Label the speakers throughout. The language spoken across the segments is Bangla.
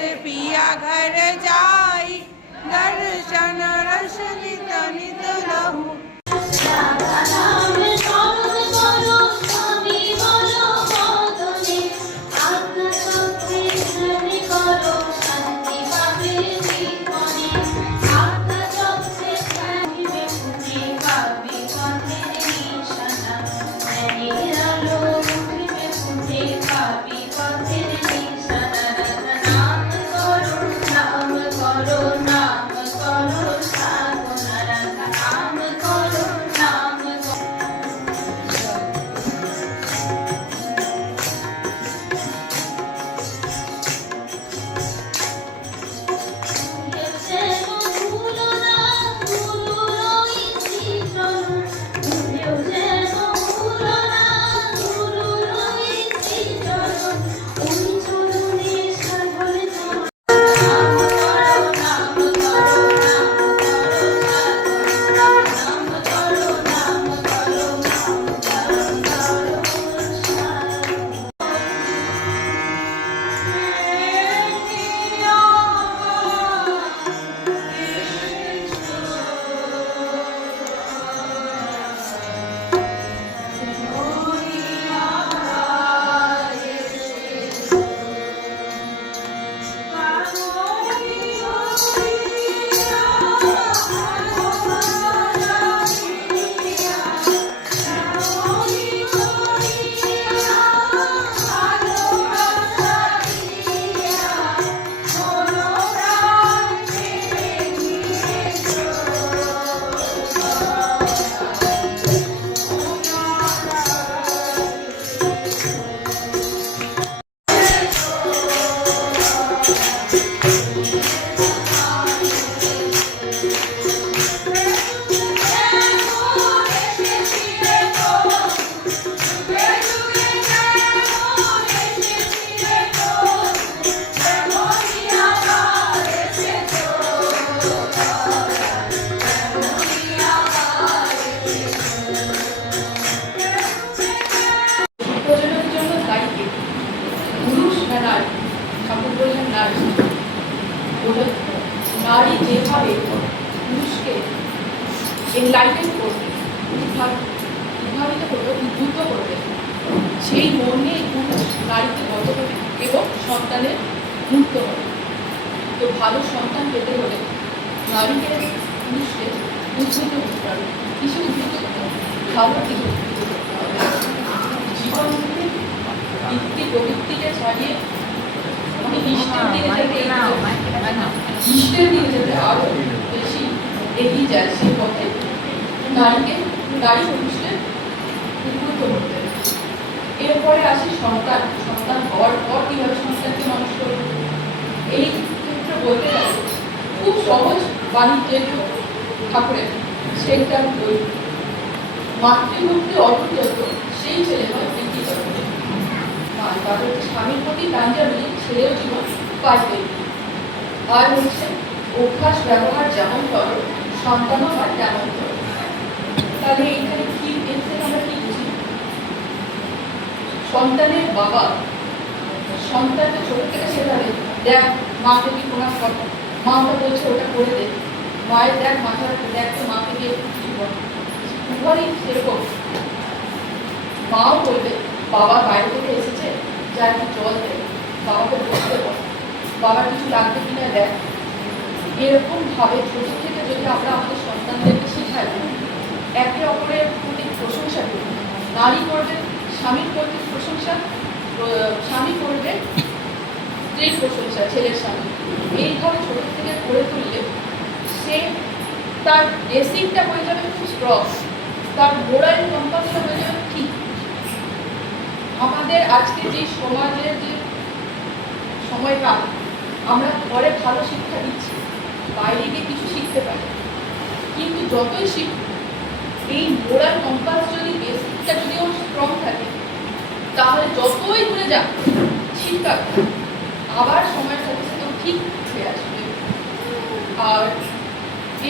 Speaker 1: पिया घर जाई दर्शन रस नित नित रहू
Speaker 2: বললেন, নারী যেভাবে পুরুষকে এনলাইটেন করবে উদ্ভাবিত করবে উদ্বুদ্ধ করবে সেই মনে পুরুষ নারীকে গত করবে এবং সন্তানের মুক্ত হবে তো ভালো সন্তান পেতে হলে নারীকে পুরুষকে উদ্বুদ্ধ করতে হবে। কিছু উদ্বুদ্ধ করতে হবে? ভালো কিছু উদ্বুদ্ধ করতে হবে। জীবন বৃত্তি প্রবৃত্তিকে ছাড়িয়ে আমি ইষ্টের দিকে যেতে ইষ্টের দিকে যেতে আরও বেশি এগিয়ে যায় সেই পথে নারীকে নারী পুরুষকে উদ্বুদ্ধ করতে এরপরে আসি সন্তান। সন্তান হওয়ার পর কীভাবে সন্তানকে মানুষ করবে? এই ক্ষেত্রে বলতে গেলে খুব সহজ বাণিজ্যের ঠাকুরের আমি বলি। মাতৃভক্তি অটুট সেই ছেলে হয় যত আর স্বামীর প্রতি টান জানলে ছেলেও জীবন পাইবে আর হচ্ছে অভ্যাস, ব্যবহার যেমন করো, সন্তানও হয় তেমন করো। তাহলে এইখানে কি এতে আমরা কি বুঝি? সন্তানের বাবা সন্তানকে ছোট থেকে শেখাবে দেখ, মাকে কি প্রণাম কর। মা ওটা বলছে, ওটা করে দে। মায়ের দেখ, মাথা দেখ, তো মাকে গিয়ে কিছু বল উভয়ই সেরকম। মাও বলবে, বাবা বাইরে থেকে এসেছে যা একটু জল দেবে। বাবাকে বসতে বল বাবার কিছু লাগবে কিনা দেখ। এরকম ভাবে ছোট থেকে যদি আমরা আমাদের সন্তানদেরকে শেখাই, একে অপরের প্রতি প্রশংসা করি। নারী করবে, স্বামীর প্রতি প্রশংসা স্বামী করবে, স্ত্রীর প্রশংসা, ছেলের স্বামী। এইভাবে ছোট থেকে করে তুললে সে তার বেসিকটা হয়ে যাবে খুব স্ট্রং তার মোরাল কম্পাসটা হয়ে যাবে ঠিক। আমাদের আজকে যে সমাজের যে সময়টা আমরা ঘরে ভালো শিক্ষা দিচ্ছি, বাইরে গিয়ে কিছু শিখতে পারি। কিন্তু যতই শিখ এই মোরাল কম্পাস যদি বেসিকটা যদি ওর স্ট্রং থাকে, তাহলে যতই দূরে যাক, শিক্ষা আবার সময়ের সাথে সাথে ঠিক হয়ে আসবে। আর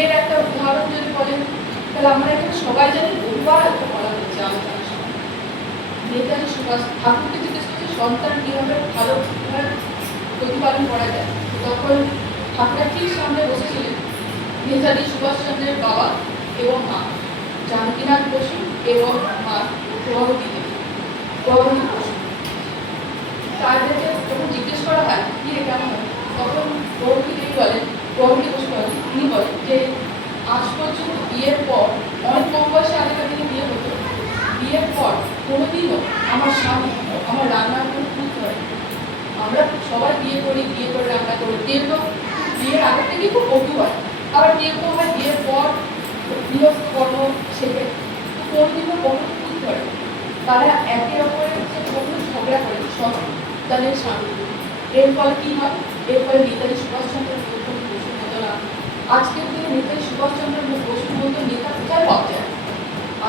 Speaker 2: এর একটা উদাহরণ যদি বলেন, তাহলে আমরা এখানে সবাই জানি বহুবার একটা বলা হয়েছে আলোচনার সময় নেতাজি সুভাষ ঠাকুরকে জিজ্ঞেস করছে, সন্তান কীভাবে ভালো প্রতিপালন করা যায়। তখন ঠাকুরের ঠিক সামনে বসেছিলেন। নেতাজি সুভাষচন্দ্রের বাবা এবং মা, জানকীনাথ বসু এবং মা প্রভাবতী দেবী বসু। তাদেরকে যখন জিজ্ঞেস করা হয়, কি কেমন? তখন প্রভাবতী দেবী বলেন প্রভাবতী বসু বলেন তিনি বলেন যে, আজ পর্যন্ত বিয়ের পর অনেক কম বয়সে আগেকার দিনে বিয়ে হতো। বিয়ের পর কোনোদিনও আমার স্বামী আমার রান্নার কোনো খুঁত হয় আমরা সবাই বিয়ে করি, বিয়ে করে রান্না করি। কেউ তো বিয়ের আগে থেকে খুব পটু হয়। আবার কেউ তো হয় বিয়ের পর গৃহস্থ কর্ম শেখে কোনোদিনও কোনো খুঁত করে তারা একে অপরের যে কোনো ঝগড়া করে সব তাদের স্বামী। এর ফলে কী হয়? এর ফলে নেতাজি সুভাষচন্দ্র মুখ্যমন্ত্রী বসুর মতো না আজকের দিনে নেতাজি সুভাষচন্দ্র বসুর মতো নেতা কোথায় পাওয়া যায়?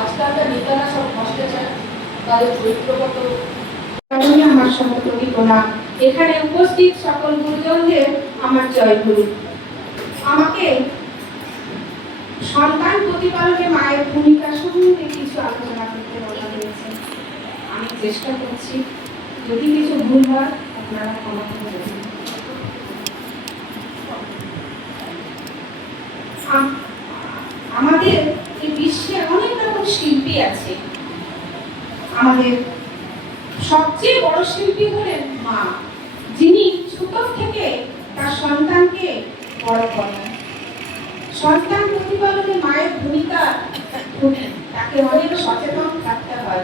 Speaker 2: আজকালকার নেতারা সব ভ্রষ্টাচার, তাদের চরিত্রগত।
Speaker 3: আমার সমগ্রী প্রণাম এখানে উপস্থিত সকল গুরুজনদের আমার জয় গুরু আমাকে সন্তান প্রতিপালনে মায়ের ভূমিকা সম্বন্ধে কিছু আলোচনা করতে বলা হয়েছে। আমি চেষ্টা করছি, যদি কিছু ভুল হয়, আপনারা ক্ষমা করে দেবেন। আমাদের এই বিশ্বে অনেক রকম শিল্পী আছে। আমাদের সবচেয়ে বড় শিল্পী হলেন মা। যিনি ছোট থেকে তার সন্তানকে বড় করেন। সন্তান প্রতিপালনে মায়ের ভূমিকা তাকে অনেক সচেতন থাকতে হয়।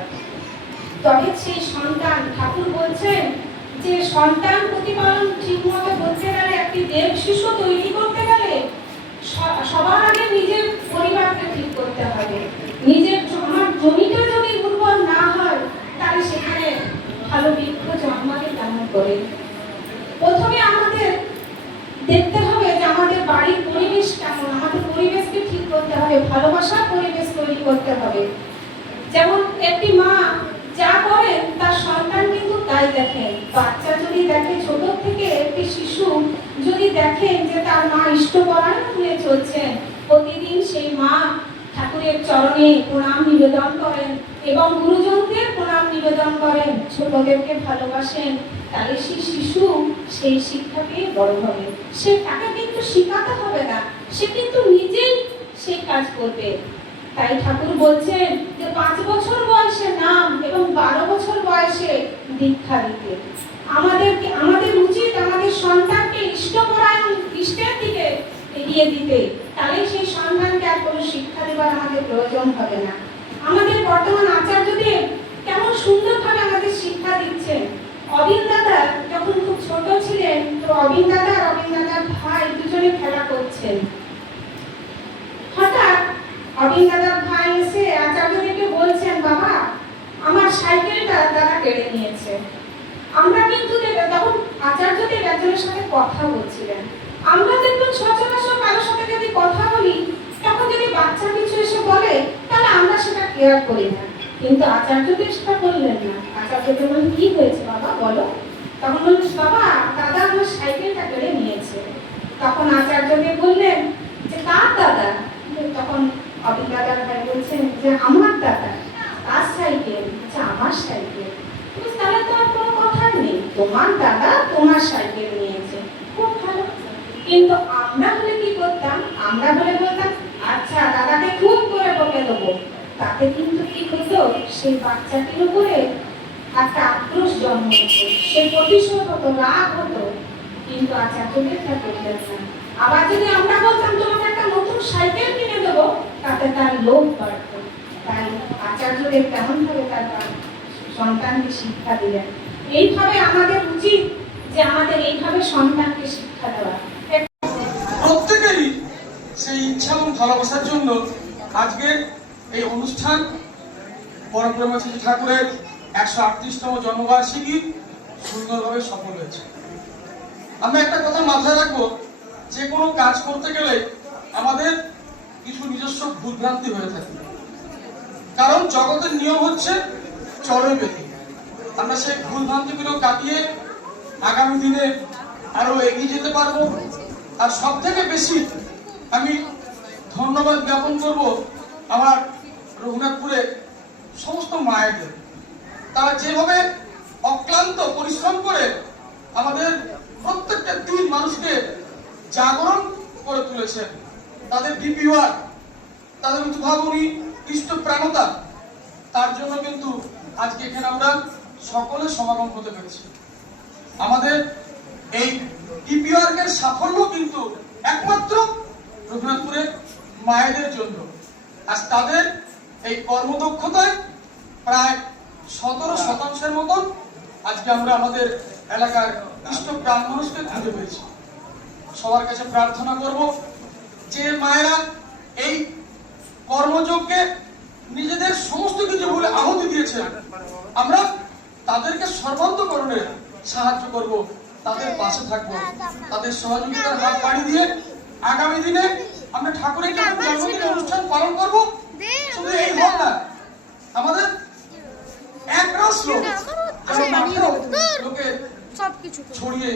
Speaker 3: তবে সেই সন্তান, ঠাকুর বলছেন যে সন্তান প্রতিপালন ঠিকমতো করতে গেলে, একটি দেব শিশু তৈরি করতে গেলে সবার আগে নিজের পরিবারকে ঠিক করতে হবে। নিজের আমার জমিটা যদি উর্বর না হয়, তাহলে সেখানে ভালো বৃক্ষ জন্মাবে কেমন করে? দেখতে হবে যে আমাদের বাড়ির পরিবেশ কেমন, আমাদের পরিবেশকে ঠিক করতে হবে, ভালোবাসার পরিবেশ তৈরি করতে হবে। যেমন একটি মা যা করেন, তার সন্তান কিন্তু তাই দেখেন বাচ্চা যদি দেখে ছোট থেকে, একটি শিশু যদি দেখেন যে তার মা ইষ্টপরায়ণ হয়ে চলছেন, প্রতিদিন সেই মা ঠাকুরের চরণে প্রণাম নিবেদন করেন এবং গুরুজনদের প্রণাম নিবেদন করেন। ছোটদেরকে ভালোবাসেন তাহলে সেই শিশু সেই শিক্ষা পেয়ে বড় হবে। সে তাকে কিন্তু শেখাতে হবে না। সে কিন্তু নিজেই সেই কাজ করবে। তাই ঠাকুর বলছেন যে পাঁচ বছর বয়সে নাম এবং বারো বছর বয়সে দীক্ষা দিতে। আমাদেরকে, আমাদের উচিত আমাদের সন্তানকে ইষ্টপরায়ণ ইষ্টের দিকে এগিয়ে দিতে। তাহলে সেই সন্তানকে আর কোনো শিক্ষা দেওয়ার আমাদের প্রয়োজন হবে না। আমাদের বর্তমান আচার্যদেব কেমন সুন্দরভাবে আমাদের শিক্ষা দিচ্ছেন। অবিন দাদা যখন খুব ছোট ছিলেন, তো অবিন দাদা আর অবিন দাদার ভাই দুজনে খেলা করছেন। হঠাৎ অবিন দাদার ভাই এসে আচার্যদেবকে বলছেন, বাবা, আমার সাইকেলটা দাদা কেড়ে নিয়েছে। আমরা কিন্তু তখন আচার্যদেব একজনের সাথে কথা বলছিলেন। আমরা দেখুন সচরাচর কারোর সাথে যদি কথা বলি, তখন যদি বাচ্চা কিছু এসে বলে, তাহলে আমরা সেটা কেয়ার করি না। কিন্তু আচার্যদেব সেটা করলেন না। আচার্যদেব বললেন কি হয়েছে বাবা বলো। তখন বললেন বাবা, দাদা আমার সাইকেলটা কেড়ে নিয়েছে। তখন আচার্যদেব বললেন যে, কার দাদা? তখন অবিন দাদার ভাই বলছেন যে, আমার দাদা, তার সাইকেল আচ্ছা আমার সাইকেল। তাহলে তো আর কোনো কথা নেই। তোমার দাদা তোমার সাইকেল নিয়েছে। খুব ভালো। কিন্তু আমরা হলে কি করতাম? আমরা হলে বলতাম আচ্ছা দাদাকে খুব করে বকে দেবো। তাতে কিন্তু কি হতো? সেই বাচ্চাটির উপরে একটা জন্ম হতো। সে প্রতিশোধ হতো, রাগ হতো। কিন্তু আচার্যদের তা করলেন না আবার যদি আমরা বলতাম, তোমাকে একটা নতুন সাইকেল কিনে দেবো, তাতে তার লোভ বাড়তো। তাই আচার্যদেব কেমন ভাবে তার সন্তানকে শিক্ষা দিলেন। এইভাবে আমাদের উচিত যে আমাদের এইভাবে সন্তানকে শিক্ষা দেওয়া।
Speaker 4: প্রত্যেকেরই সেই ইচ্ছা এবং ভালোবাসার জন্য আজকের এই অনুষ্ঠান পরব্রহ্মশ্রী ঠাকুরের একশো আটত্রিশতম জন্মবার্ষিকী সুন্দরভাবে সফল হয়েছে। আমরা একটা কথা মাথায় রাখব, যে কোনো কাজ করতে গেলে আমাদের কিছু নিজস্ব ভুলভ্রান্তি হয়ে থাকে। কারণ জগতের নিয়ম হচ্ছে চরম বেদি আমরা সেই ভুলভ্রান্তিগুলো কাটিয়ে আগামী দিনে আরও এগিয়ে যেতে পারব। আর সব থেকে বেশি আমি ধন্যবাদ জ্ঞাপন করব আমার রঘুনাথপুরে সমস্ত মায়েদের। তারা যেভাবে অক্লান্ত পরিশ্রম করে আমাদের প্রত্যেকটা দিন মানুষকে জাগরণ করে তুলেছেন, তাদের বিপিওয়ার তাদের উদ্ভাবনী ইষ্টপ্রাণতা, তার জন্য কিন্তু আজকে এখানে আমরা সকলে সমাগম হতে পেরেছি। আমাদের এই ডিপিআর সাফল্য কিন্তু একমাত্র রঘুনাথপুরের মায়েদের জন্য। আজ তাদের এই কর্মদক্ষতায় প্রায় সতেরো শতাংশের মতন আজকে আমরা আমাদের এলাকার ইষ্ট প্রাণ মানুষকে খুঁজে পেয়েছি। সবার কাছে প্রার্থনা করব যে মায়েরা এই কর্মযজ্ঞে নিজেদের সমস্ত কিছু বলে আহুতি দিয়েছেন। আমরা তাদেরকে সর্বান্তকরণে সাহায্য করব, তাদের পাশে থাকব, তাদের সহযোগিতার হাত বাড়ি দিয়ে আগামী দিনে আমরা ঠাকুরের জন্মদিন অনুষ্ঠান পালন করব। শুধু এই হোক না, আমাদের এক লোক যেন মাঠেও লোকে
Speaker 5: সবকিছু
Speaker 4: ছড়িয়ে